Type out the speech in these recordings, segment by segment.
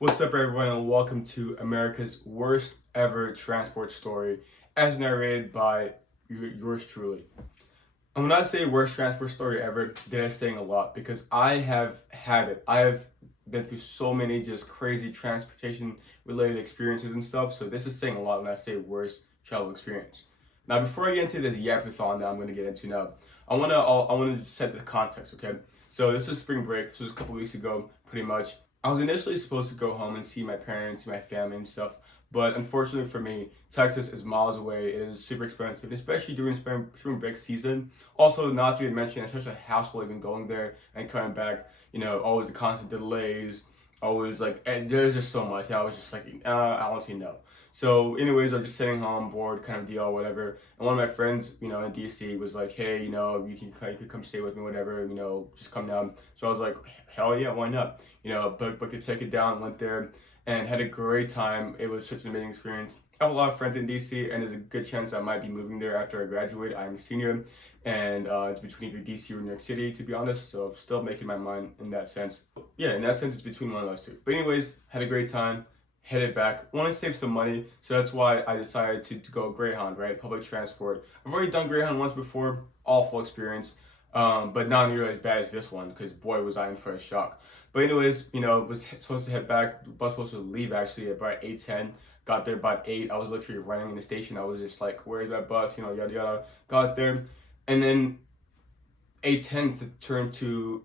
What's up, everyone, and welcome to America's worst ever transport story, as narrated by yours truly. And when I say worst transport story ever, that is saying a lot because I have had it. I have been through so many just crazy transportation related experiences and stuff. So this is saying a lot when I say worst travel experience. Now, before I get into this yapathon that I'm going to get into now, I want to set the context. Okay, so this was spring break. This was a couple weeks ago, pretty much. I was initially supposed to go home and see my parents, see my family and stuff, but unfortunately for me, Texas is miles away. It is super expensive, especially during spring break season. Also, not to even mention, it's such a hassle even going there and coming back. Always the constant delays, always and there's just so much. I was just like, honestly, no. So, anyways, I'm just sitting home, bored, kind of deal, whatever. And one of my friends, in DC, was like, "Hey, you could come stay with me, whatever. Just come down." So I was like, "Hell yeah, why not?" Booked a ticket down, went there, and had a great time. It was such an amazing experience. I have a lot of friends in DC, and there's a good chance I might be moving there after I graduate. I'm a senior, and it's between either DC or New York City, to be honest. So I'm still making my mind in that sense. Yeah, in that sense, it's between one of those two. But anyways, had a great time. Headed back. Want to save some money, so that's why I decided to go Greyhound, right? Public transport. I've already done Greyhound once before. Awful experience. But not nearly as bad as this one, because boy was I in for a shock. But anyways, was supposed to head back. The bus was supposed to leave actually at about 8:10. Got there about 8. I was literally running in the station. I was just like, "Where's that bus?" Yada yada. Got there, and then 8:10 turned to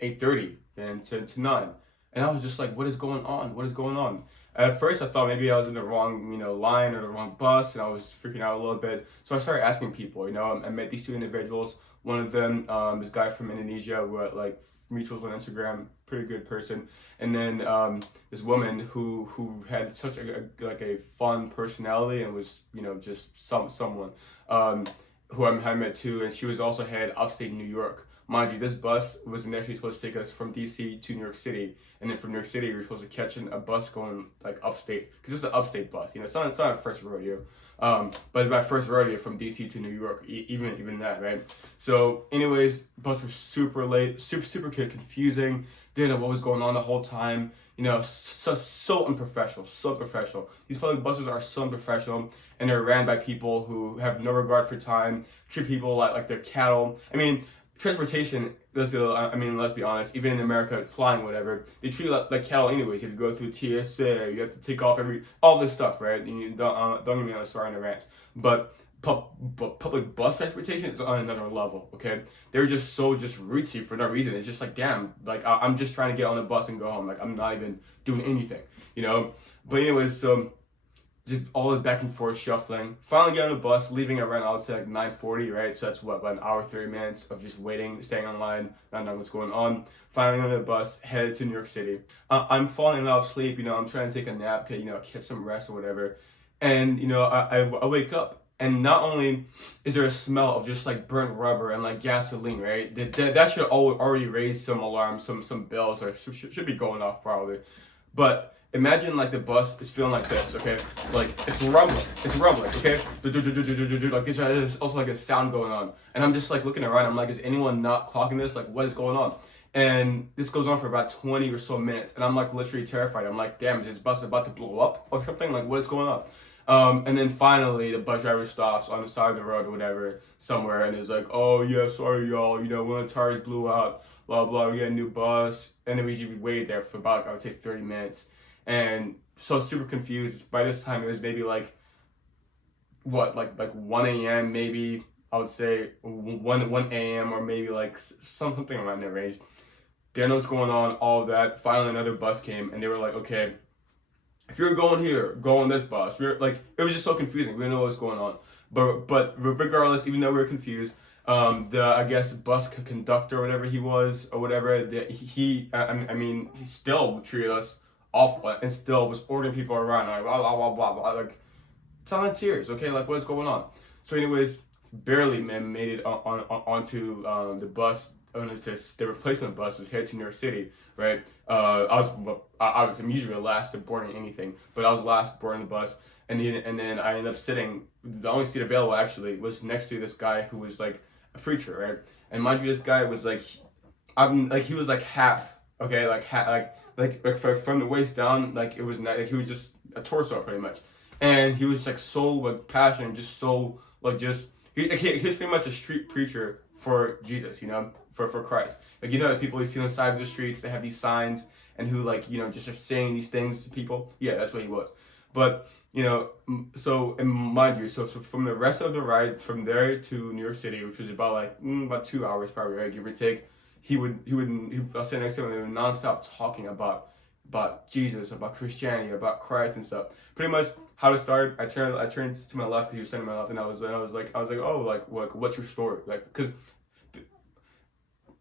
8:30, and to 9. And I was just like, "What is going on? What is going on?" At first, I thought maybe I was in the wrong, line or the wrong bus, and I was freaking out a little bit. So I started asking people. I met these two individuals. One of them, this guy from Indonesia, who had like mutuals on Instagram, pretty good person, and then this woman who had such a fun personality and was just someone who I met too, and she was also headed upstate New York. Mind you, this bus was initially supposed to take us from DC to New York City, and then from New York City we were supposed to catch a bus going like upstate, because it's an upstate bus. It's not a first rodeo, but it's my first rodeo from DC to New York. Even that, right? So, anyways, bus was super late, super confusing. Didn't know what was going on the whole time. So unprofessional, so professional. These public buses are so unprofessional, and they're ran by people who have no regard for time, treat people like they're cattle. I mean, transportation, let's be honest, even in America, flying, whatever, they treat you like cattle anyways. You have to go through TSA, you have to take off all this stuff, right? You don't get me on a rant. But public bus transportation is on another level, okay? They're just so rootsy for no reason. It's just like, damn, like I'm just trying to get on the bus and go home. Like I'm not even doing anything. But anyways, so just all the back and forth shuffling. Finally get on the bus, leaving around, I would say like 9:40, right? So that's about an hour, 30 minutes of just waiting, staying online, not knowing what's going on. Finally on the bus, headed to New York City. I'm falling out of sleep, I'm trying to take a nap, get some rest or whatever. And, I wake up. And not only is there a smell of just like burnt rubber and like gasoline, right? That should already raise some alarms, some bells, or should be going off probably. But imagine like the bus is feeling like this, okay? Like it's rumbling, okay? Like there's also like a sound going on. And I'm just like looking around, I'm like, is anyone not clocking this? Like what is going on? And this goes on for about 20 or so minutes. And I'm like literally terrified. I'm like, damn, is this bus about to blow up or something? Like what is going on? And then finally, the bus driver stops on the side of the road or whatever, somewhere, and is like, "Oh yeah, sorry y'all, one of the tires blew out, blah blah, we got a new bus." And then we waited there for about, I would say, 30 minutes. And so super confused. By this time, it was maybe like, what, like 1 a.m., maybe, I would say 1 a.m., or maybe like something around that range. Didn't know what's going on, all of that. Finally, another bus came, and they were like, "Okay, if you're going here, go on this bus." It was just so confusing. We didn't know what was going on. But regardless, even though we were confused, the, I guess, bus conductor or whatever he was or whatever, he still treated us awful and still was ordering people around like blah blah blah blah blah. Like it's on tears, okay? Like what is going on? So anyways, barely made it onto the bus. The replacement bus was headed to New York City, right? I'm usually the last to boarding anything, but I was last boarding the bus, and then I ended up sitting. The only seat available actually was next to this guy who was like a preacher, right? And mind you, this guy was like, he was like half, okay, like from the waist down, like it was not, like he was just a torso pretty much, and he was like so like passionate, just so like just he was pretty much a street preacher for Jesus, for Christ. Like the people you see on the side of the streets, they have these signs and who like just are saying these things to people. Yeah, that's what he was. But so and mind you, so from the rest of the ride from there to New York City, which was about like about 2 hours probably, right, give or take, he would I'll say next to him, they would nonstop talking about Jesus, about Christianity, about Christ and stuff. Pretty much how to start. I turned to my left because he was standing to my left, and I was like, oh, like what's your story? Like, because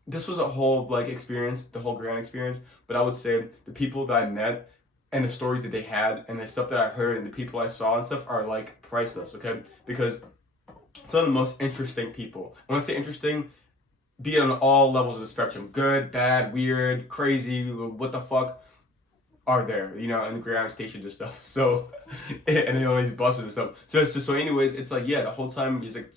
this was a whole like experience, the whole grand experience. But I would say the people that I met and the stories that they had and the stuff that I heard and the people I saw and stuff are like priceless. Okay, because some of the most interesting people. When I say interesting, be it on all levels of the spectrum, good, bad, weird, crazy, what the fuck, are there, in the Greyhound stations and stuff. So, and these buses and stuff. So anyways, it's like, yeah, the whole time he's like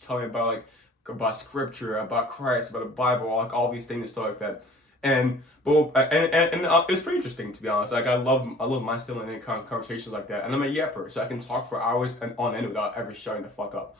telling me about scripture, about Christ, about the Bible, like all these things and stuff like that. And it was pretty interesting, to be honest. Like I love my still in conversations like that. And I'm a yapper, so I can talk for hours and on end without ever shutting the fuck up.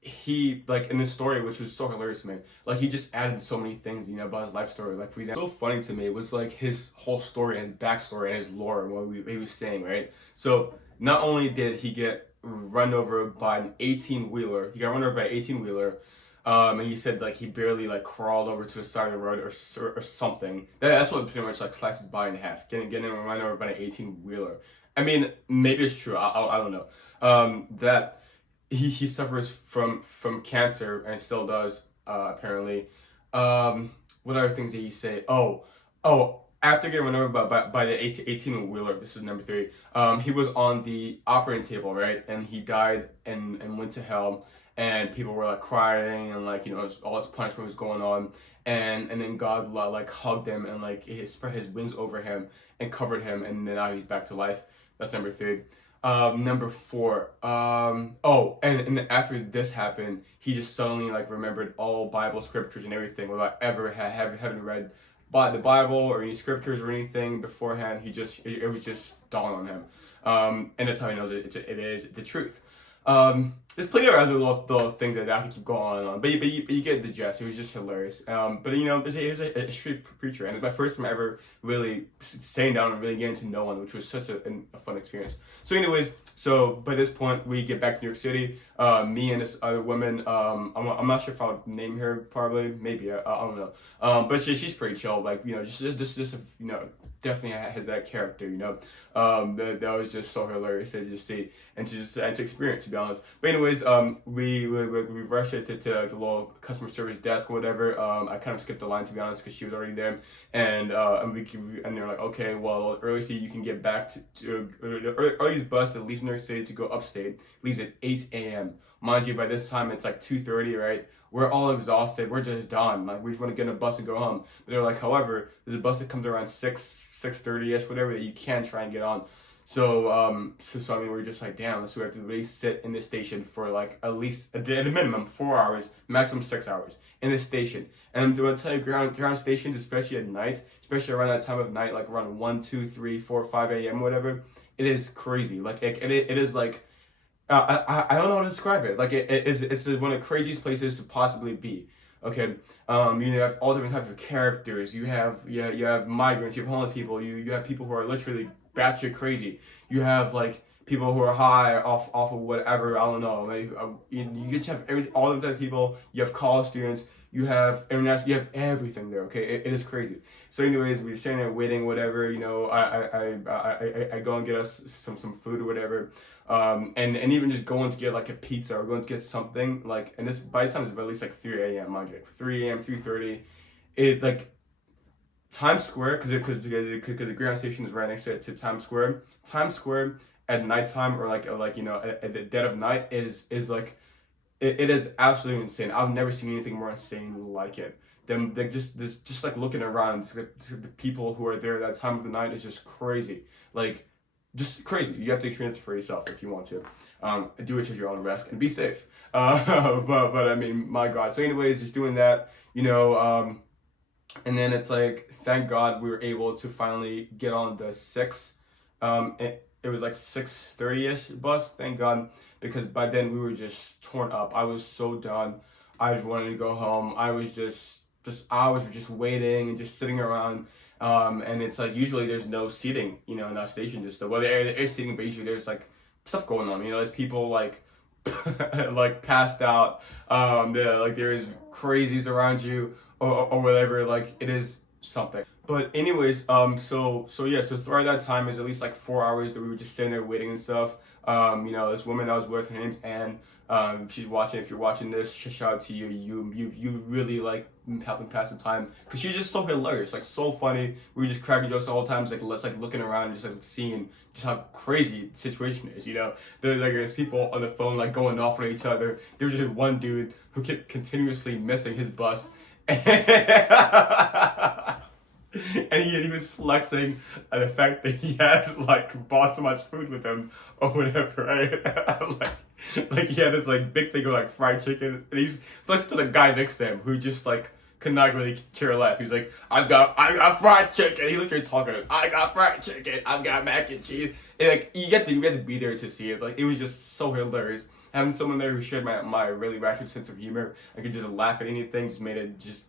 He, like, in this story, which was so hilarious to me, like, he just added so many things, about his life story. Like, for example, so funny to me was, like, his whole story and his backstory and his lore and what he was saying, right? So, not only did he get run over by an 18-wheeler, he got run over by an 18-wheeler, and he said, like, he barely, like, crawled over to the side of the road or something. That's what pretty much, like, slices by in half, getting run over by an 18-wheeler. I mean, maybe it's true. I don't know. That he suffers from cancer and still does, apparently. What other things did he say? Oh, after getting run over by the 18-wheeler, this is number 3, he was on the operating table, right? And he died and went to hell, and people were like crying and like, all this punishment was going on. And then God like hugged him and like he spread his wings over him and covered him, and then now he's back to life. That's number 3. Number 4. And after this happened, he just suddenly like remembered all Bible scriptures and everything without ever having read by the Bible or any scriptures or anything beforehand. It was just dawned on him. And that's how he knows it is the truth. There's plenty of other little things that I could keep going on, but you get the gist. It was just hilarious. But he was a street preacher, and it was my first time ever really sitting down and really getting to know one, which was such a fun experience. So anyways, by this point we get back to New York City. Me and this other woman. I'm not sure if I'll name her. Probably, maybe. I don't know. But she's pretty chill. Like just definitely has that character. That was just so hilarious to just see and to experience, to be honest. But anyways, we rushed it to the little customer service desk or whatever. I kind of skipped the line, to be honest, because she was already there, and they're like, okay, well, earliest you can get back to earliest bus that leaves New York City to go upstate leaves at 8 a.m. Mind you, by this time it's like 2:30, right? We're all exhausted. We're just done. Like, we just want to get in a bus and go home. But they're like, however, there's a bus that comes around 6:30ish, whatever, that you can try and get on. So I mean, we're just like, damn, so we have to really sit in this station for like at least at the minimum 4 hours, maximum 6 hours in this station. And I'm going to tell you, ground stations, especially at night, especially around that time of night, like around 1, 2, 3, 4, 5 a.m. whatever, it is crazy. Like it is like. I don't know how to describe it. Like it's one of the craziest places to possibly be. Okay, you have all different types of characters. You have migrants. You have homeless people. You have people who are literally batshit crazy. You have like people who are high off of whatever. I don't know. Like, you get to have all different types of people. You have college students. You have international. You have everything there. Okay, it is crazy. So, anyways, we're sitting there waiting. Whatever. I go and get us some food or whatever. And even just going to get like a pizza or going to get something like, and this by the time it's at least like 3 a.m. mind you, 3 a.m. 3:30, it like Times Square because the Greyhound station is right next to Times Square. Times Square at nighttime or at the dead of night is like it is absolutely insane. I've never seen anything more insane like it. Them just like looking around, the people who are there at that time of the night is just crazy. Like. Just crazy. You have to experience it for yourself if you want to. Do it at your own risk and be safe. But I mean, my God. So anyways, just doing that, And then it's like, thank God we were able to finally get on the 6. It was like 6:30ish bus, thank God, because by then we were just torn up. I was so done. I just wanted to go home. I was just hours of just waiting and just sitting around. And it's like usually there's no seating, you know, in that station. Just well, there is seating, but usually there's like stuff going on. You know, there's people like like passed out. Like there's crazies around you or whatever. Like it is something. But anyways, so yeah, so throughout that time is at least like 4 hours that we were just sitting there waiting and stuff. You know, this woman I was with, her name's Anne. She's watching. If you're watching this, shout out to you. You really like helping pass the time because she's just so hilarious, like so funny. We were just cracking jokes the whole time, like let's like looking around, just like seeing just how crazy the situation is. You know, there's people on the phone like going off on each other. There was just one dude who kept continuously missing his bus. And he was flexing the fact that he had like bought so much food with him or whatever, right? like he had this like big thing of like fried chicken, and he's flexing to the guy next to him who just like could not really care less. He was like, I got fried chicken. He literally talking to us, I got fried chicken, I've got mac and cheese. And like you get to be there to see it. Like it was just so hilarious. Having someone there who shared my really ratchet sense of humor, I could just laugh at anything, just made it just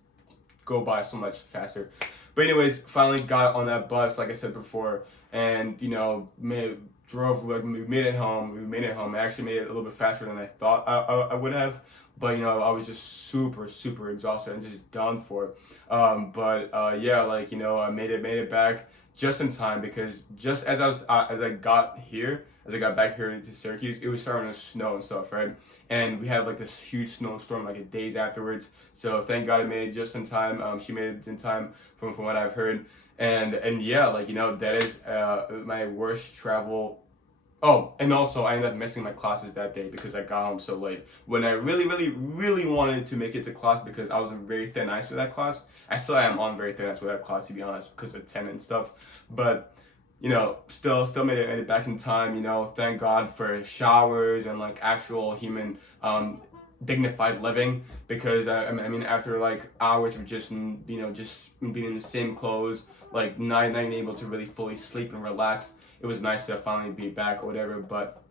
go by so much faster. But anyways, finally got on that bus, like I said before, and you know, we made it home. I actually made it a little bit faster than I thought I would have, but you know, I was just super exhausted and just done for. Yeah, like you know, I made it back just in time because just as I got back here into Syracuse, it was starting to snow and stuff, right? And we had like this huge snowstorm like days afterwards. So thank God I made it just in time. She made it in time from what I've heard. And yeah, like you know, that is my worst travel. Oh, and also I ended up missing my classes that day because I got home so late. When I really wanted to make it to class because I was on very thin ice for that class. I still am on very thin ice for that class, to be honest, because of attendance and stuff. But you know, still made it back in time. You know, thank God for showers and like actual human dignified living, because I mean after like hours of just you know just being in the same clothes, like not being able to really fully sleep and relax, it was nice to finally be back or whatever. But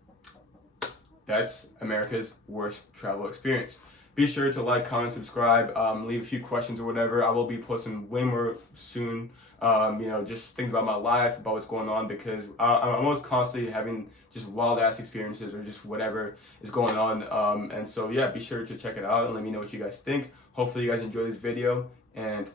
that's America's worst travel experience. Be sure to like, comment, subscribe, leave a few questions or whatever. I will be posting way more soon. You know, just things about my life, about what's going on, because I'm almost constantly having just wild ass experiences or just whatever is going on. And so yeah, be sure to check it out and let me know what you guys think. Hopefully you guys enjoy this video, and